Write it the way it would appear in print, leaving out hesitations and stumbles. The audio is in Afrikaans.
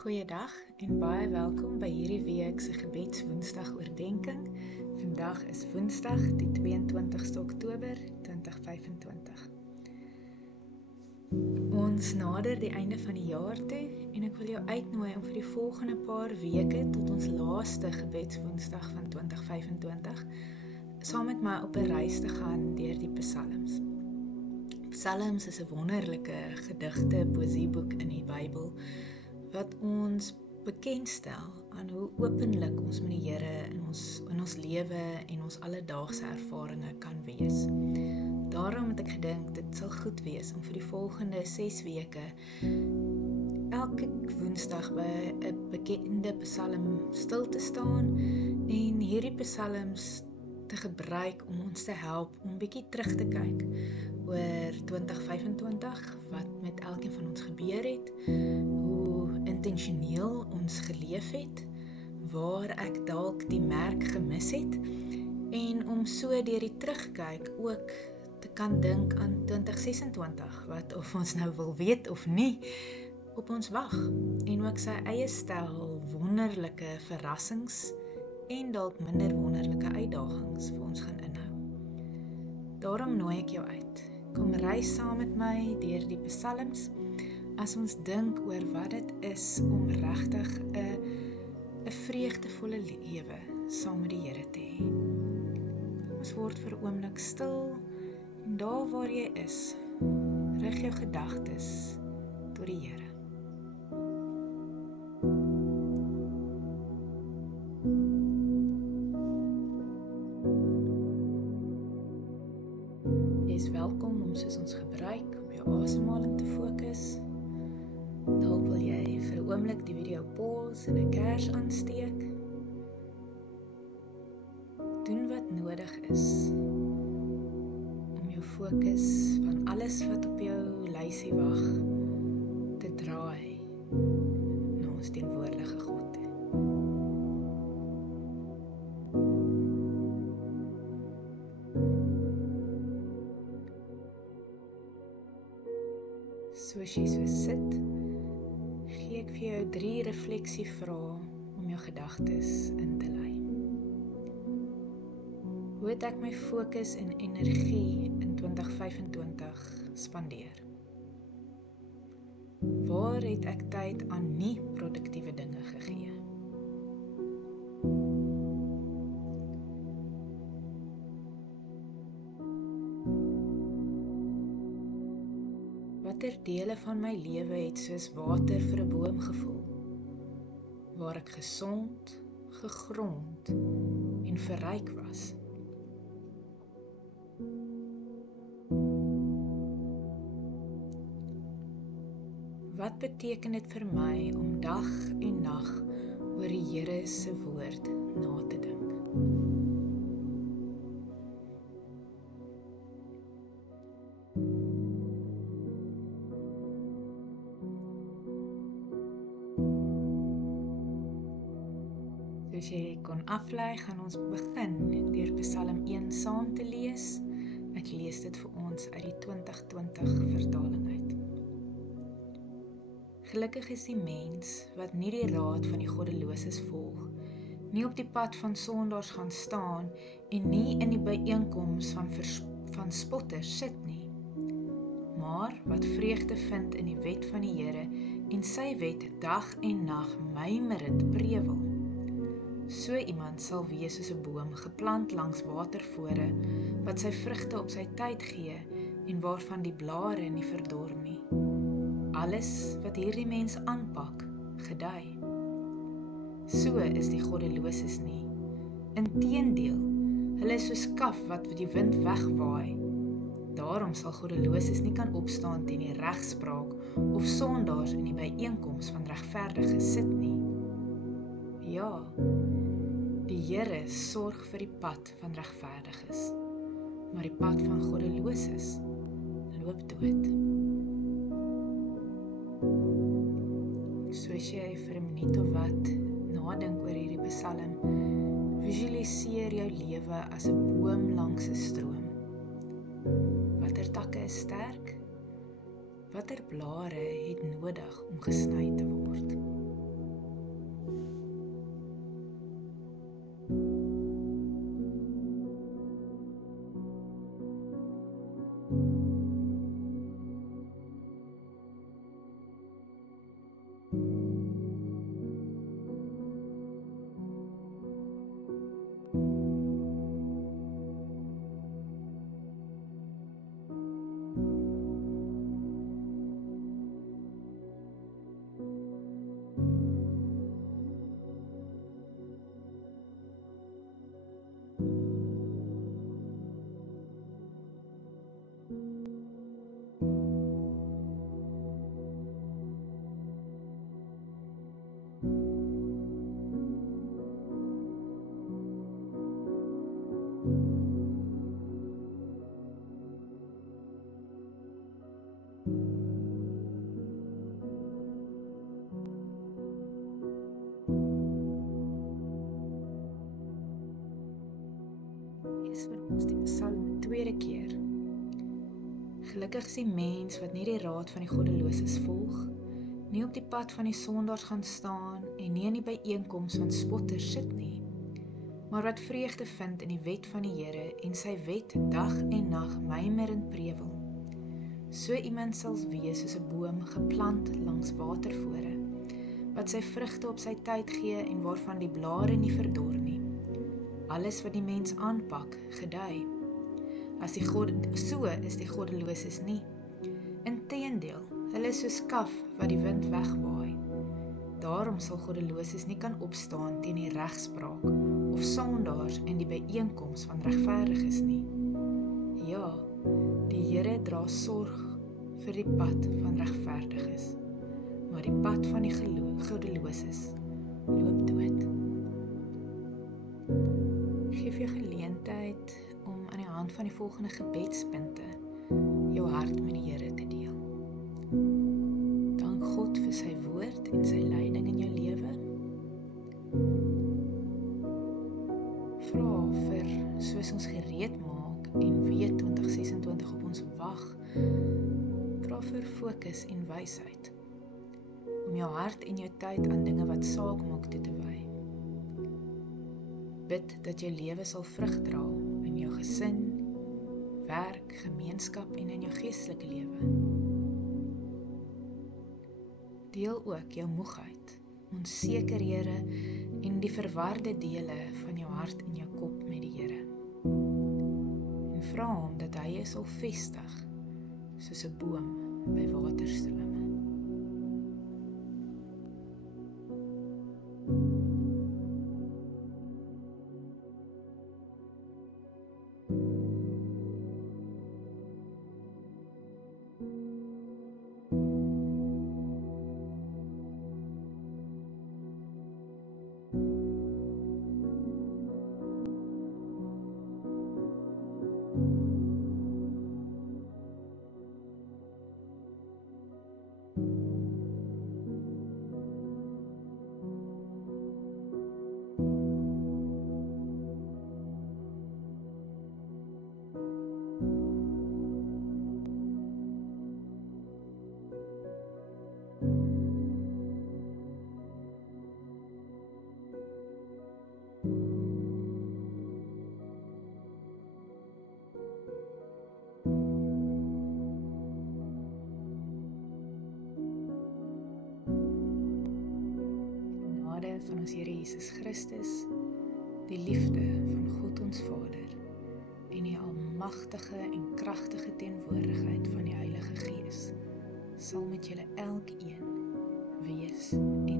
Goeiedag en baie welkom by hierdie week se gebedswoensdag oordenking. Vandag is Woensdag, die 22ste Oktober 2025. Ons nader die einde van die jaar toe en ek wil jou uitnooi om vir die volgende paar weke tot ons laaste gebedswoensdag van 2025 saam met my op 'n reis te gaan deur die Psalms. Psalms is 'n wonderlike gedigte poesieboek in die Bybel wat ons bekendstel aan hoe openlik ons met die Here in ons lewe en ons alledaagse ervarings kan wees. Daarom het ek gedink dit sal goed wees om vir die volgende 6 weke elke Woensdag by 'n bekende Psalm stil te staan en hierdie Psalms te gebruik om ons te help om bietjie terug te kyk oor 2025, wat met elkeen van ons gebeur het, hoe intentioneel ons geleef het, waar ek dalk die merk gemis het, en om so deur die terugkyk ook te kan dink aan 2026, wat of ons nou wil weet of nie, op ons wag, en ook sy eie stel wonderlike verrassings en dalk minder wonderlike uitdagings vir ons gaan inhou. Daarom nooi ek jou uit. Kom reis saam met my deur die Psalms as ons dink oor wat dit is om regtig 'n vreugdevolle lewe saam met die Here te hê. Ons word vir 'n oomblik stil en daar waar jy is, rig jou gedagtes tot die Here. Jy is welkom om soos ons gebruik op jou asemhaling te fokus. Dalk wil jy vir 'n oomblik die video pause en 'n kers aansteek. Doen wat nodig is om jou fokus van alles wat op jou lysie wag te draai na ons teenwoordige God. Soos jy so sit, gee ek vir jou 3 refleksievrae om jou gedagtes in te lei. Hoe het ek my fokus en energie in 2025 spandeer? Waar het ek tyd aan nie produktiewe dinge gegee? Watter dele van my lewe het soos water vir 'n boom gevoel, waar ek gesond, gegrond en verryk was? Wat beteken dit vir my om dag en nag oor die Here se woord na te dink? Soos jy kon aflei, gaan ons begin deur Psalm 1 saam te lees. Ek lees dit vir ons uit die 2020 vertaling uit. Gelukkig is die mens wat nie die raad van die goddeloses volg, nie op die pad van sondaars gaan staan en nie in die byeenkoms van spotters sit nie, maar wat vreugde vind in die wet van die Here en sy wet dag en nag mymerend prewel. So iemand sal wees soos 'n boom geplant langs watervore, wat sy vrugte op sy tyd gee en waarvan die blare nie verdor nie. Alles wat hierdie mens aanpak, gedei. So is die goddeloses nie. Inteendeel, hulle is soos kaf wat die wind wegwaai. Daarom sal goddeloses nie kan opstaan teen die regspraak of sondaars in die byeenkoms van regverdiges sit nie. Ja, die Here sorg vir die pad van regverdiges, maar die pad van goddeloses loop dood. Soos jy vir 'n minuut of wat nadink oor hierdie Psalm, visualiseer jou lewe as 'n boom langs 'n stroom. Watter takke is sterk? Watter blare het nodig om gesny te word? Gelukkig is die mens wat nie die raad van die goddeloses volg, nie op die pad van die sondaars gaan staan en nie in die byeenkoms van spotters sit nie, maar wat vreugde vind in die wet van die Here en sy wet dag en nag mymer en prewel. So iemand sal wees soos 'n boom geplant langs watervore, wat sy vrugte op sy tyd gee en waarvan die blare nie verdor nie. Alles wat die mens aanpak, gedei. So is die goddeloses nie. Inteendeel, hulle is soos kaf wat die wind wegwaai. Daarom sal goddeloses nie kan opstaan teen die regspraak of sondaars in die byeenkoms van regverdiges nie. Ja, die Here dra sorg vir die pad van regverdiges, maar die pad van die goddeloses loop dood. Ek gee vir jou geleentheid om aan die hand van die volgende gebedspunte jou hart met die Here te deel. Dank God vir sy woord en sy leiding in jou lewe. Vra vir soos ons gereed maak en weet 2026 op ons wag. Vra vir fokus en wysheid om jou hart en jou tyd aan dinge wat saak maak toe te wy. Bid dat jou lewe sal vrug dra in jou gesin, werk, gemeenskap en in jou geestelike lewe. Deel ook jou moegheid, onsekerhede en die verwarde dele van jou hart en jou kop met die Here. En vra hom dat hy jou sal vestig soos 'n boom by waterstrome. Van ons Here Jesus Christus, die liefde van God ons Vader en die almagtige en kragtige teenwoordigheid van die Heilige Gees sal met julle elkeen wees en